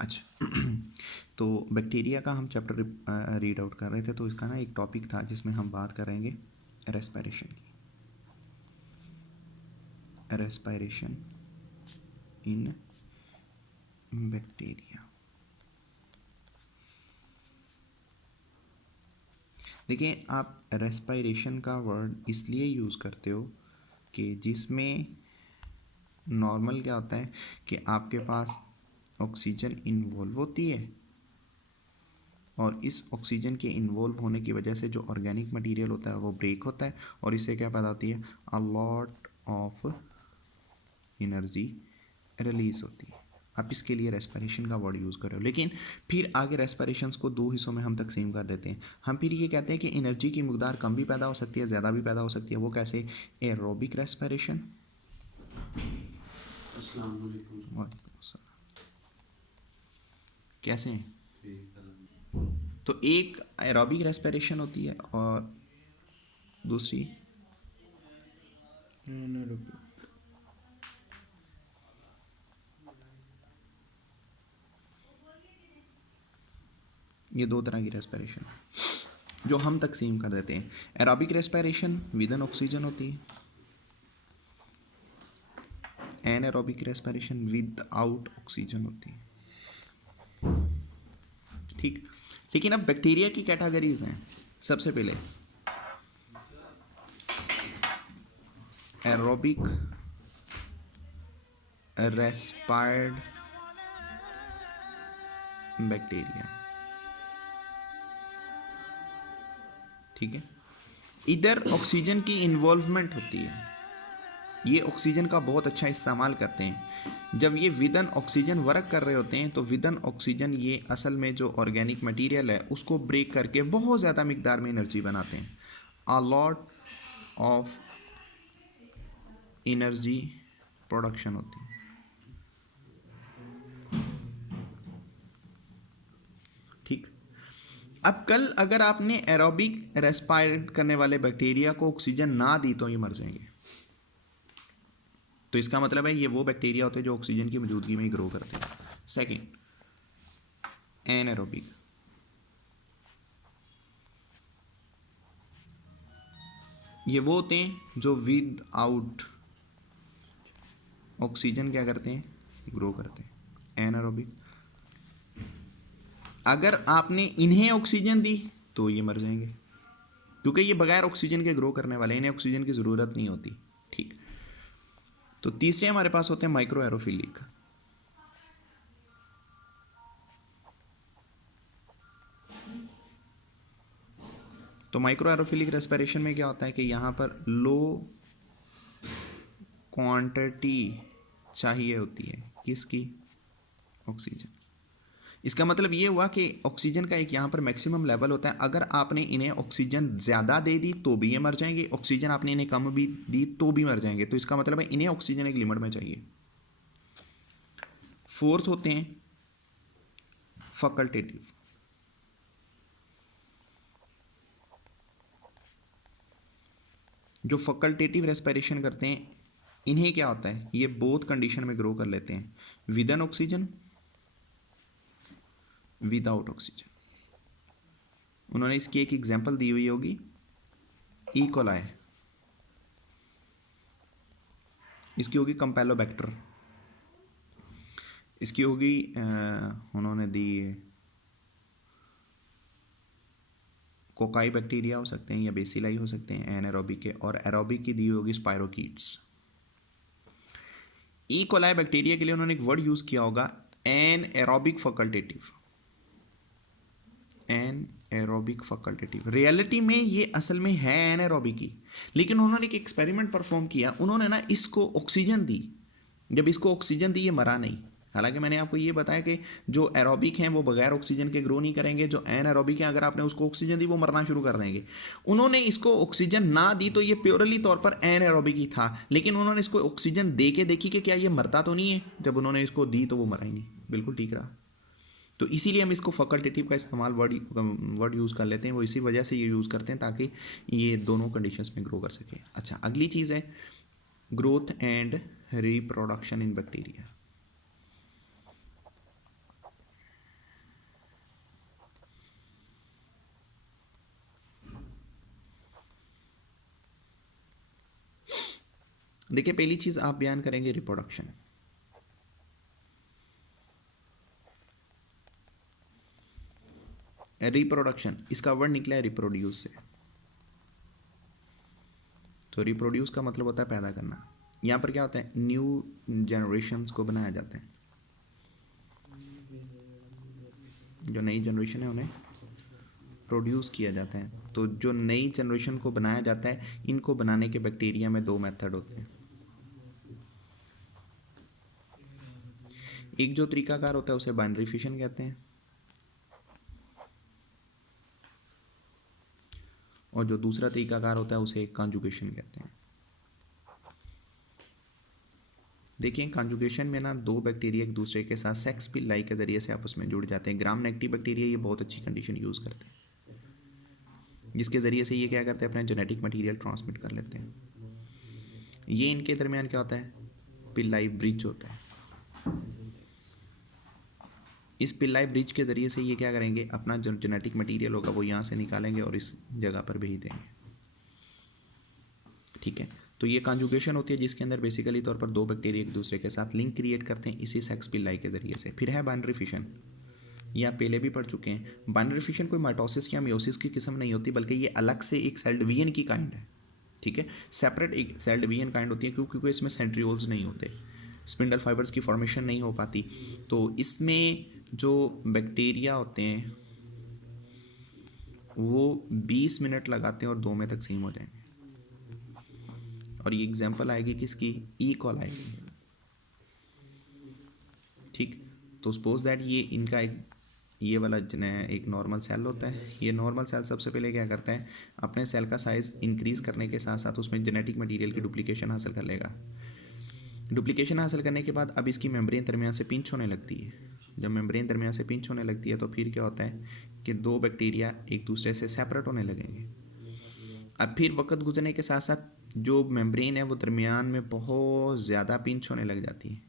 अच्छा तो बैक्टीरिया का हम चैप्टर रीड आउट कर रहे थे, तो इसका ना एक टॉपिक था जिसमें हम बात करेंगे रेस्पिरेशन की। Respiration in bacteria. देखिए, आप रेस्पिरेशन का वर्ड इसलिए यूज़ करते हो कि जिसमें नॉर्मल क्या होता है कि आपके पास ऑक्सीजन इन्वॉल्व होती है, और इस ऑक्सीजन के इन्वॉल्व होने की वजह से जो ऑर्गेनिक मटेरियल होता है वो ब्रेक होता है, और इससे क्या पैदा होती है, a lot of energy release होती है। आप इसके लिए रेस्पिरेशन का वर्ड यूज़ कर रहे हो, लेकिन फिर आगे रेस्पिरेशंस को दो हिस्सों में हम तकसीम कर देते हैं। हम फिर ये कहते हैं कि एनर्जी की मकदार कम भी पैदा हो सकती है, ज़्यादा भी पैदा हो सकती है। वो कैसे? Aerobic respiration. कैसे हैं? तो एक एरोबिक रेस्पिरेशन होती है और दूसरी एनारोबिक। ये दो तरह की रेस्पिरेशन जो हम तकसीम कर देते हैं। Aerobic respiration with N oxygen होती है, anaerobic respiration with out oxygen होती है। ठीक, लेकिन अब बैक्टीरिया की कैटेगरीज हैं। सबसे पहले एरोबिक रेस्पायर्ड बैक्टीरिया। ठीक है, इधर ऑक्सीजन की इन्वॉल्वमेंट होती है, ये ऑक्सीजन का बहुत अच्छा इस्तेमाल करते हैं। जब ये विदन ऑक्सीजन वर्क कर रहे होते हैं तो विदन ऑक्सीजन ये असल में जो ऑर्गेनिक मटेरियल है उसको ब्रेक करके बहुत ज़्यादा मिकदार में एनर्जी बनाते हैं। A lot of energy production होती है। ठीक, अब कल अगर आपने एरोबिक रेस्पायरेट करने वाले बैक्टीरिया को ऑक्सीजन ना दी तो ये मर जाएंगे। तो इसका मतलब है ये वो बैक्टीरिया होते हैं जो ऑक्सीजन की मौजूदगी में ही ग्रो करते हैं। Second, anaerobic. ये वो होते हैं जो विद आउट ऑक्सीजन क्या करते हैं, ग्रो करते हैं। एनारोबिक, अगर आपने इन्हें ऑक्सीजन दी तो ये मर जाएंगे, क्योंकि ये बगैर ऑक्सीजन के ग्रो करने वाले, इन्हें ऑक्सीजन की ज़रूरत नहीं होती। ठीक, तो तीसरे हमारे पास होते हैं माइक्रो एरोफिलिक। तो माइक्रो एरोफिलिक रेस्पिरेशन में क्या होता है कि यहाँ पर लो क्वांटिटी चाहिए होती है, किसकी? ऑक्सीजन। इसका मतलब ये हुआ कि ऑक्सीजन का एक यहाँ पर मैक्सिमम लेवल होता है। अगर आपने इन्हें ऑक्सीजन ज़्यादा दे दी तो भी ये मर जाएंगे, ऑक्सीजन आपने इन्हें कम भी दी तो भी मर जाएंगे। तो इसका मतलब है इन्हें ऑक्सीजन एक लिमिट में चाहिए। फोर्थ होते हैं फैकल्टेटिव। जो फैकल्टेटिव रेस्पिरेशन करते हैं इन्हें क्या होता है, ये बोथ कंडीशन में ग्रो कर लेते हैं, with N oxygen, without oxygen. उन्होंने इसकी एक एग्जांपल दी हुई होगी, ई कोलाई, इसकी होगी कंपेलोबैक्टर, इसकी होगी उन्होंने दी कोकाई बैक्टीरिया हो सकते हैं या बेसिलाई हो सकते हैं एनारोबिक के, और एरोबिक की दी होगी स्पायरोकीट्स। ई कोलाई बैक्टीरिया के लिए उन्होंने एक वर्ड यूज किया होगा, anaerobic facultative. Anaerobic facultative, reality में ये असल में है एन एरोबिक ही, लेकिन उन्होंने एक एक्सपेरिमेंट परफॉर्म किया। उन्होंने ना इसको ऑक्सीजन दी, जब इसको ऑक्सीजन दी ये मरा नहीं। हालांकि मैंने आपको ये बताया कि जो एरोबिक हैं वो बगैर ऑक्सीजन के ग्रो नहीं करेंगे, जो एन एरोबिक हैं अगर आपने उसको ऑक्सीजन दी वो मरना शुरू कर देंगे। उन्होंने इसको ऑक्सीजन ना दी तो ये प्योरली तौर पर एन एरोबिक ही था, लेकिन उन्होंने इसको ऑक्सीजन दे के देखी कि क्या ये मरता तो नहीं है। जब उन्होंने इसको दी तो वो मरा ही नहीं, बिल्कुल ठीक रहा। तो इसीलिए हम इसको फैकल्टेटिव का इस्तेमाल वर्ड यूज़ कर लेते हैं, वो इसी वजह से ये यूज़ करते हैं ताकि ये दोनों कंडीशंस में ग्रो कर सके। अच्छा, अगली चीज़ है growth and reproduction in bacteria. देखिए पहली चीज़ आप बयान करेंगे रिप्रोडक्शन। रिप्रोडक्शन इसका वर्ड निकला है रिप्रोड्यूस से। तो रिप्रोड्यूस का मतलब होता है पैदा करना। यहाँ पर क्या होता है, न्यू जनरेशन्स को बनाया जाता है। जो नई जनरेशन है उन्हें प्रोड्यूस किया जाता है। तो जो नई जनरेशन को बनाया जाता है, इनको बनाने के बैक्टीरिया में दो मेथड होते हैं। एक जो तरीकाकार होता है उसे बाइनरी फिशन कहते हैं, और जो दूसरा तरीकाकार होता है उसे कॉन्जुगेशन कहते हैं। देखिए कॉन्जुगेशन में ना दो बैक्टीरिया एक दूसरे के साथ सेक्स पिल्लाई के जरिए से आपस में जुड़ जाते हैं। ग्राम नेगेटिव बैक्टीरिया ये बहुत अच्छी कंडीशन यूज़ करते हैं, जिसके ज़रिए से ये क्या करते हैं, अपना जेनेटिक मटेरियल ट्रांसमिट कर लेते हैं। ये इनके दरमियान क्या होता है, पिल्लाई ब्रिज होता है। इस पिल्लाई ब्रिज के ज़रिए से ये क्या करेंगे, अपना जो जेनेटिक मटेरियल होगा वो यहाँ से निकालेंगे और इस जगह पर भेज देंगे। ठीक है, तो ये कॉन्जुगेशन होती है जिसके अंदर बेसिकली तौर पर दो बैक्टीरिया एक दूसरे के साथ लिंक क्रिएट करते हैं इसी सेक्स पिल्लाई के ज़रिए से। फिर है बाइनरी फिशन, ये आप पहले भी पढ़ चुके हैं। बाइनरी फिशन कोई माइटोसिस या मियोसिस की किस्म नहीं होती, बल्कि ये अलग से एक सेल डिवीजन की काइंड है। ठीक है, सेपरेट एक सेल डिवीजन काइंड होती है, क्योंकि इसमें सेंट्रियोल्स नहीं होते, स्पिंडल फाइबर्स की फॉर्मेशन नहीं हो पाती। तो इसमें जो बैक्टीरिया होते हैं वो 20 मिनट लगाते हैं और 2 में तकसीम हो जाएंगे। और ये एग्जांपल आएगी किसकी, ई कॉलाई आएगी। ठीक, तो सपोज दैट ये इनका एक ये वाला एक नॉर्मल सेल होता है। ये नॉर्मल सेल सबसे पहले क्या करता है, अपने सेल का साइज़ इंक्रीज़ करने के साथ साथ उसमें जेनेटिक मटेरियल की डुप्लीकेशन हासिल कर लेगा। डुप्लीकेशन हासिल करने के बाद अब इसकी मेम्ब्रेन दरमियान से पिंच होने लगती है। जब मेम्ब्रेन दरमियान से पिंच होने लगती है तो फिर क्या होता है कि दो बैक्टीरिया एक दूसरे से सेपरेट होने लगेंगे। अब फिर वक्त गुजरने के साथ साथ जो मेम्ब्रेन है वो दरमियान में बहुत ज़्यादा पिंच होने लग जाती है।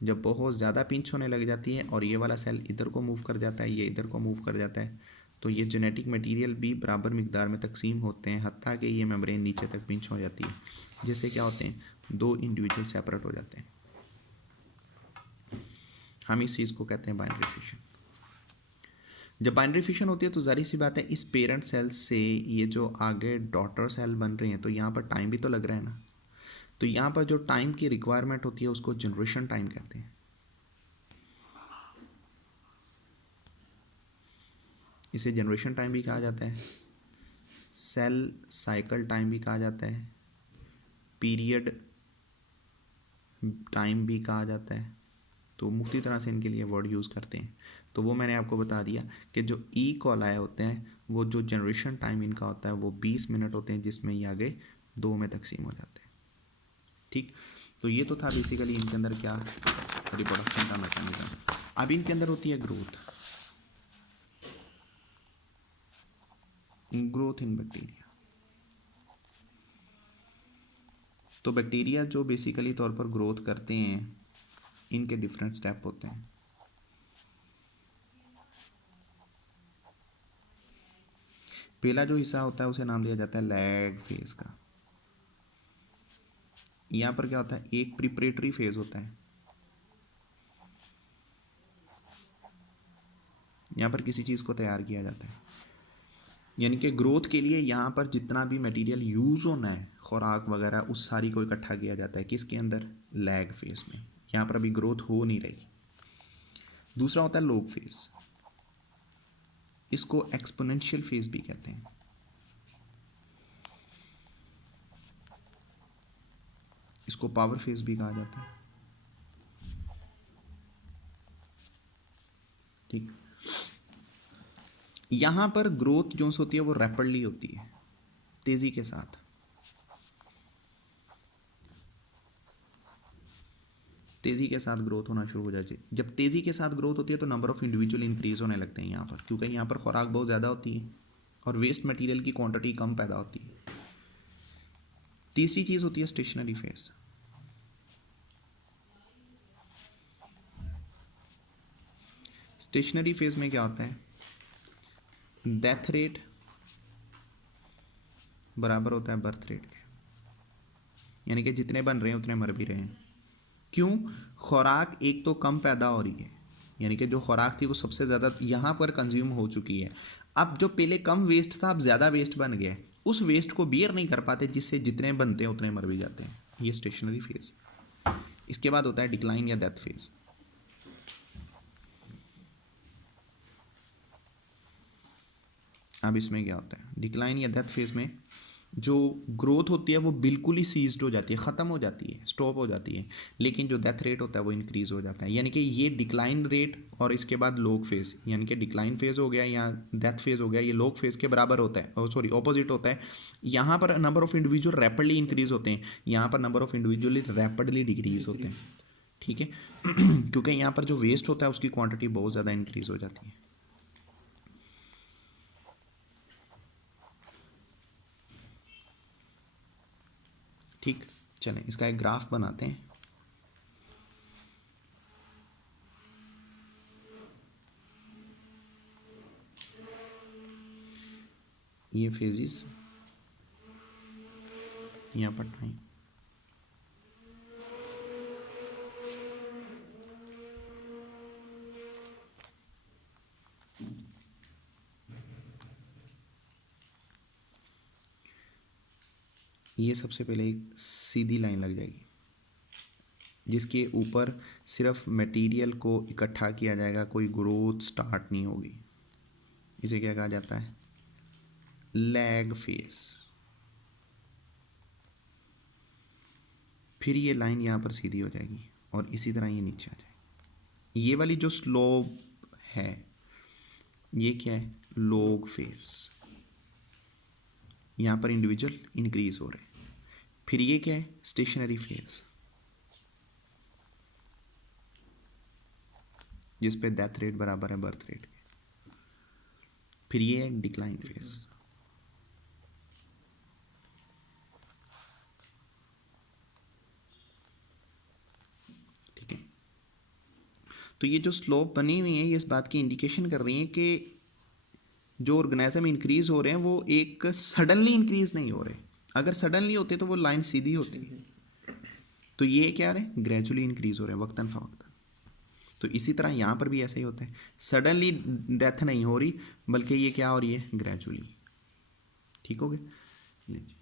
जब बहुत ज़्यादा पिंच होने लग जाती है और ये वाला सेल इधर को मूव कर जाता है, ये इधर को मूव कर जाता है, तो ये जेनेटिक मटेरियल भी बराबर मिकदार में तकसीम होते हैं, हत्ता कि ये मेम्ब्रेन नीचे तक पिंच हो जाती है, जिससे क्या होते हैं, दो इंडिविजुअल सेपरेट हो जाते हैं। हम इस चीज़ को कहते हैं बाइनरी फिशन। जब बाइनरी फिशन होती है तो जाहिर सी बात है इस पेरेंट सेल से ये जो आगे डॉटर सेल बन रहे हैं, तो यहाँ पर टाइम भी तो लग रहा है ना। तो यहाँ पर जो टाइम की रिक्वायरमेंट होती है उसको जनरेशन टाइम कहते हैं। इसे जनरेशन टाइम भी कहा जाता है, सेल साइकिल टाइम भी कहा जाता है, पीरियड टाइम भी कहा जाता है। तो मुख्तलिफ तरह से इनके लिए वर्ड यूज़ करते हैं। तो वो मैंने आपको बता दिया कि जो ई कॉलाई होते हैं वो जो जनरेशन टाइम इनका होता है वो 20 मिनट होते हैं, जिसमें ये आगे 2 में तकसीम हो जाते हैं। ठीक, तो ये तो था बेसिकली इनके अंदर क्या रिप्रोडक्शन का मैकेनिज्म। अब इनके अंदर होती है ग्रोथ, ग्रोथ इन बैक्टीरिया। तो बैक्टीरिया जो बेसिकली तौर पर ग्रोथ करते हैं इनके डिफरेंट स्टेप होते हैं। पहला जो हिस्सा होता है उसे नाम दिया जाता है लैग फेज का। यहाँ पर क्या होता है, एक प्रिपरेटरी फेज होता है, यहाँ पर किसी चीज़ को तैयार किया जाता है, यानी कि ग्रोथ के लिए यहाँ पर जितना भी मटेरियल यूज़ होना है, खुराक वगैरह, उस सारी को इकट्ठा किया जाता है किसके अंदर, लैग फेज में। यहाँ पर अभी ग्रोथ हो नहीं रही। दूसरा होता है लॉग फेज, इसको एक्सपोनेंशियल फेज भी कहते हैं। इसको पावर फेज भी कहा जाता है। ठीक, यहाँ पर ग्रोथ जो होती है वो रैपिडली होती है, तेज़ी के साथ। तेज़ी के साथ ग्रोथ होना शुरू हो जाती है। जब तेज़ी के साथ ग्रोथ होती है तो नंबर ऑफ़ इंडिविजुअल इंक्रीज़ होने लगते हैं यहाँ पर, क्योंकि यहाँ पर खुराक बहुत ज़्यादा होती है और वेस्ट मटेरियल की क्वांटिटी कम पैदा होती है। तीसरी चीज़ होती है स्टेशनरी फेज। स्टेशनरी फेज में क्या होता है, डेथ रेट बराबर होता है बर्थ रेट के। यानी कि जितने बन रहे हैं उतने मर भी रहे हैं। क्यों? खुराक एक तो कम पैदा हो रही है, यानी कि जो खुराक थी वो सबसे ज़्यादा यहाँ पर कंज्यूम हो चुकी है। अब जो पहले कम वेस्ट था अब ज़्यादा वेस्ट बन गया है, उस वेस्ट को बियर नहीं कर पाते, जिससे जितने बनते हैं उतने मर भी जाते हैं। ये स्टेशनरी फेज। इसके बाद होता है डिक्लाइन या डेथ फेज। अब इसमें क्या होता है, डिक्लाइन या डेथ फेज में जो ग्रोथ होती है वो बिल्कुल ही सीज्ड हो जाती है, ख़त्म हो जाती है, स्टॉप हो जाती है। लेकिन जो डेथ रेट होता है वो इंक्रीज़ हो जाता है, यानी कि ये डिक्लाइन रेट और इसके बाद लॉग फेज, यानी कि डिक्लाइन फेज हो गया या डेथ फेज हो गया, ये लॉग फेज के बराबर होता है, सॉरी ऑपोजिट होता है। यहाँ पर number of individual rapidly increase होते हैं, यहाँ पर number of individual rapidly decrease होते हैं। ठीक है क्योंकि यहाँ पर जो वेस्ट होता है उसकी क्वांटिटी बहुत ज़्यादा इंक्रीज हो जाती है। ठीक, चलें इसका एक ग्राफ बनाते हैं। ये फेजिस यहाँ पर टाइम, ये सबसे पहले एक सीधी लाइन लग जाएगी जिसके ऊपर सिर्फ मटेरियल को इकट्ठा किया जाएगा, कोई ग्रोथ स्टार्ट नहीं होगी। इसे क्या कहा जाता है? Lag phase. फिर ये लाइन यहाँ पर सीधी हो जाएगी और इसी तरह ये नीचे आ जाएगी। ये वाली जो स्लोप है ये क्या है? Log phase. यहाँ पर इंडिविजुअल इंक्रीज हो रहे हैं। फिर ये क्या है? स्टेशनरी फेज, जिस पे डेथ रेट बराबर है बर्थ रेट के। फिर ये है डिक्लाइन फेज। ठीक है, तो ये जो स्लोप बनी हुई है ये इस बात की इंडिकेशन कर रही है कि जो ऑर्गेनिज्म इंक्रीज हो रहे हैं वो एक सडनली इंक्रीज नहीं हो रहे। अगर सडनली होते तो वो लाइन सीधी होती है। तो ये क्या रहे? ग्रेजुअली इंक्रीज हो रहे हैं वक्तन फवक्तन। तो इसी तरह यहाँ पर भी ऐसा ही होता है, सडनली डेथ नहीं हो रही बल्कि ये क्या हो रही है? ग्रेजुअली। ठीक हो गया।